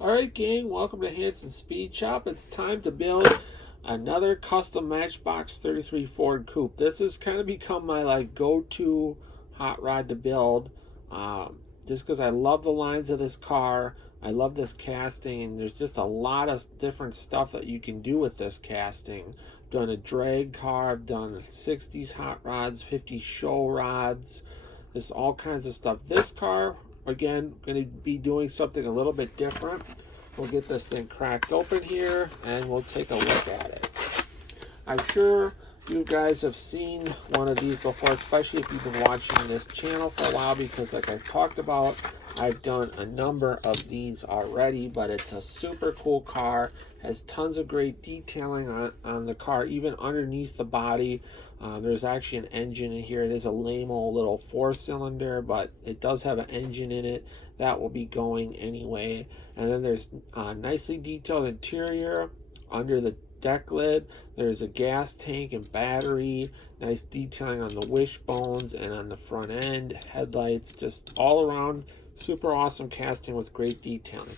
Alright gang, welcome to Hansens Speed Shop. It's time to build another custom Matchbox 33 Ford Coupe. This has kind of become my go-to hot rod to build, just because I love the lines of this car. I love this casting, and there's just a lot of different stuff that you can do with this casting. I've done a drag car, I've done 60s hot rods, 50s show rods, just all kinds of stuff. This car, again, going to be doing something a little bit different. We'll get this thing cracked open here and we'll take a look at it. I'm sure you guys have seen one of these before, especially if you've been watching this channel for a while, because like I've talked about, I've done a number of these already, but it's a super cool car. Has tons of great detailing on the car, even underneath the body. There's actually an engine in here. It is a lame old little 4-cylinder, but it does have an engine in it. That will be going anyway. And then there's a nicely detailed interior under the deck lid. There's a gas tank and battery. Nice detailing on the wishbones and on the front end. Headlights, just all around super awesome casting with great detailing.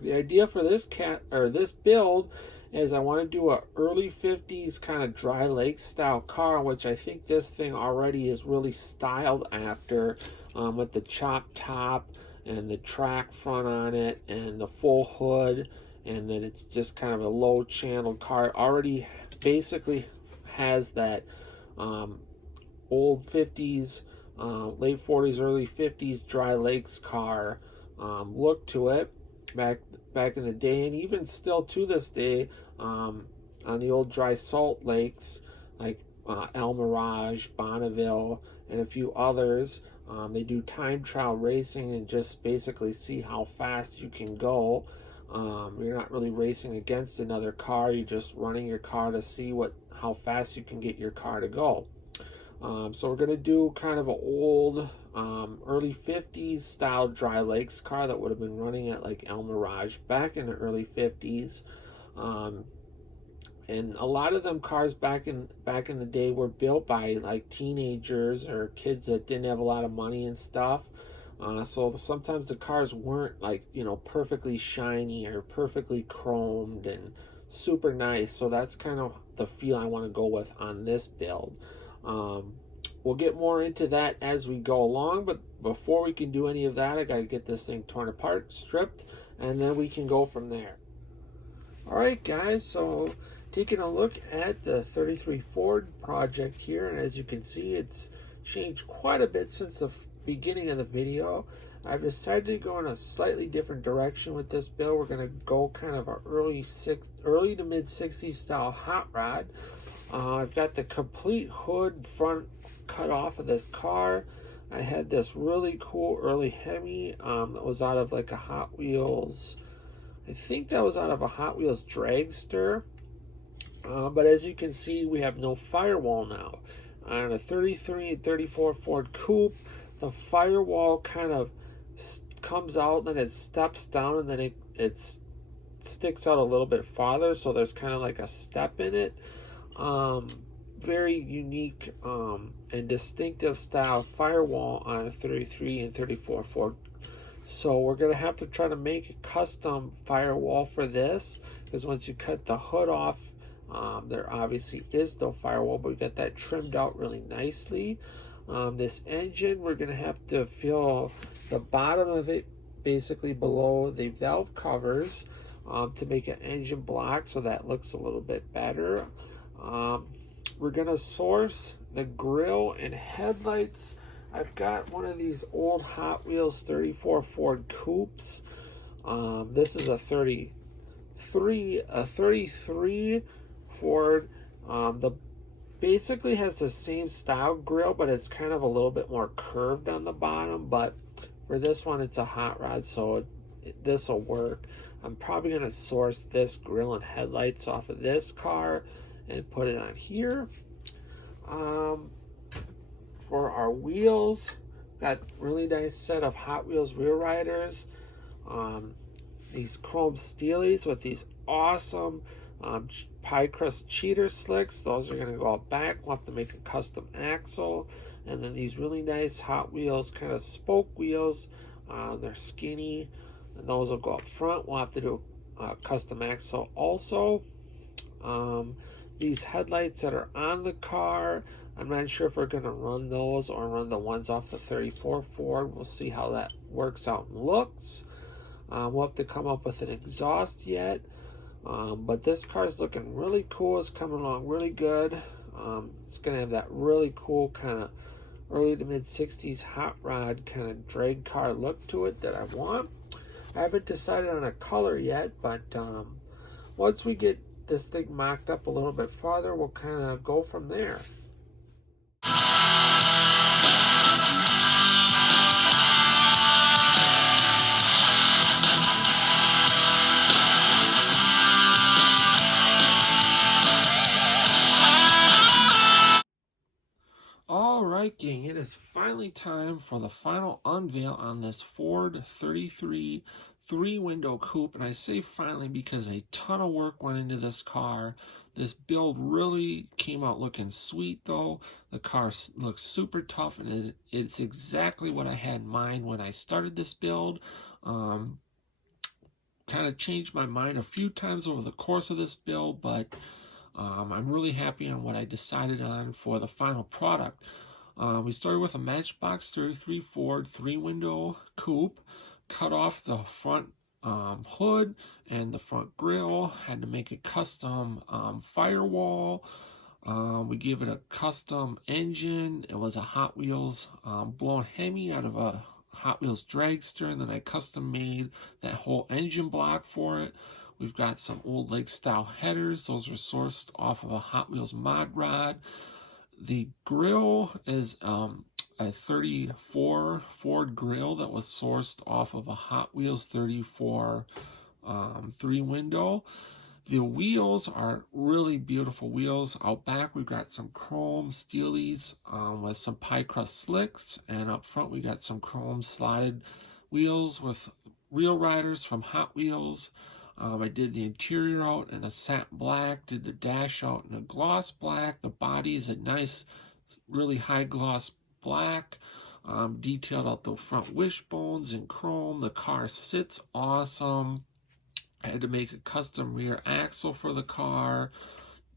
The idea for this build is I want to do a early 50s kind of dry lake style car, which I think this thing already is really styled after, with the chopped top and the track front on it and the full hood, and then it's just kind of a low channel car. It already basically has that old 50s, late 40s, early 50s dry lakes car look to it. Back in the day, and even still to this day, on the old dry salt lakes like El Mirage, Bonneville, and a few others, they do time trial racing and just basically see how fast you can go. You're not really racing against another car, you're just running your car to see how fast you can get your car to go. So we're going to do kind of an old early 50s style dry lakes car that would have been running at like El Mirage back in the early 50s. And a lot of them cars back in the day were built by like teenagers or kids that didn't have a lot of money and stuff. So sometimes the cars weren't perfectly shiny or perfectly chromed and super nice. So that's kind of the feel I want to go with on this build. We'll get more into that as we go along, but before we can do any of that, I got to get this thing torn apart, stripped, and then we can go from there. Alright guys, so taking a look at the 33 Ford project here, and as you can see, it's changed quite a bit since the beginning of the video. I've decided to go in a slightly different direction with this build. We're going to go kind of an early to mid 60s style hot rod. I've got the complete hood front cut off of this car. I had this really cool early Hemi that was out of like a Hot Wheels, I think that was out of a Hot Wheels dragster. But as you can see, we have no firewall now. On a 33 and 34 Ford Coupe, the firewall kind of comes out, then it steps down, and then it sticks out a little bit farther, so there's kind of like a step in it. Very unique and distinctive style firewall on a 33 and 34 Ford. So we're going to have to try to make a custom firewall for this, because once you cut the hood off, there obviously is no firewall, but we got that trimmed out really nicely. This engine, we're going to have to fill the bottom of it basically below the valve covers to make an engine block, so that looks a little bit better. We're going to source the grille and headlights. I've got one of these old Hot Wheels 34 Ford Coupes. This is a 33 Ford. The basically has the same style grille, but it's kind of a little bit more curved on the bottom. But for this one, it's a hot rod, so this will work. I'm probably going to source this grille and headlights off of this car and put it on here. For our wheels, got really nice set of Hot Wheels rear riders. These chrome steelies with these awesome pie crust cheater slicks. Those are going to go out back. We'll have to make a custom axle. And then these really nice Hot Wheels kind of spoke wheels. They're skinny. and those will go up front. We'll have to do a custom axle also. These headlights that are on the car, I'm not sure if we're going to run those or run the ones off the 34 Ford. We'll see how that works out and looks. We'll have to come up with an exhaust yet. But this car is looking really cool. It's coming along really good. It's going to have that really cool kind of early to mid 60s hot rod kind of drag car look to it that I want. I haven't decided on a color yet, but once we get this thing mocked up a little bit farther, we'll kind of go from there. Alright gang, it is finally time for the final unveil on this Ford 33 three-window coupe, and I say finally because a ton of work went into this car. This build really came out looking sweet though. The car looks super tough, and it's exactly what I had in mind when I started this build. Kind of changed my mind a few times over the course of this build, but I'm really happy on what I decided on for the final product. We started with a Matchbox 33 Ford three-window coupe, cut off the front hood and the front grille, had to make a custom firewall. We gave it a custom engine. It was a Hot Wheels blown Hemi out of a Hot Wheels dragster, and then I custom made that whole engine block for it. We've got some old Lake style headers. Those were sourced off of a Hot Wheels mod rod. The grill is a 34 Ford grill that was sourced off of a Hot Wheels 34 three-window. The wheels are really beautiful wheels. Out back we've got some chrome steelies with some pie crust slicks, and up front we got some chrome slotted wheels with wheel riders from Hot Wheels. I did the interior out in a satin black, did the dash out in a gloss black. The body is a nice, really high gloss black. Detailed out the front wishbones in chrome. The car sits awesome. I had to make a custom rear axle for the car.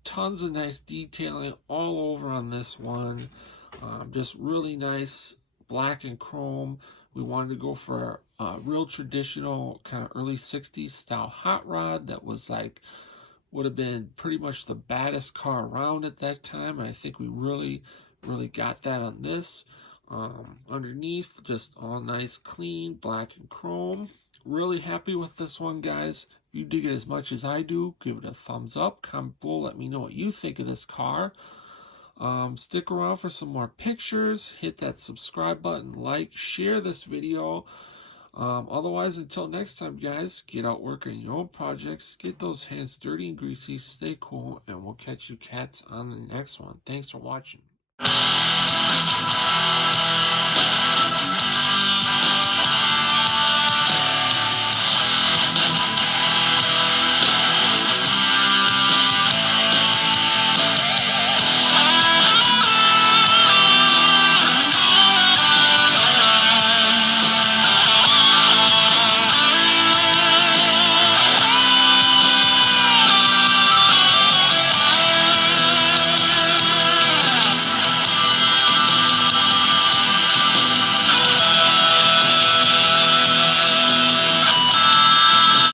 Tons of nice detailing all over on this one. Just really nice black and chrome. We wanted to go for a real traditional kind of early 60s style hot rod that was like, would have been pretty much the baddest car around at that time. And I think we really got that on this. Underneath, just all nice, clean, black and chrome. Really happy with this one, guys. If you dig it as much as I do, give it a thumbs up. Comment below, let me know what you think of this car. Stick around for some more pictures. Hit that subscribe button, like, share this video. Otherwise, until next time, guys, get out working your own projects, get those hands dirty and greasy, stay cool, and we'll catch you cats on the next one. Thanks for watching.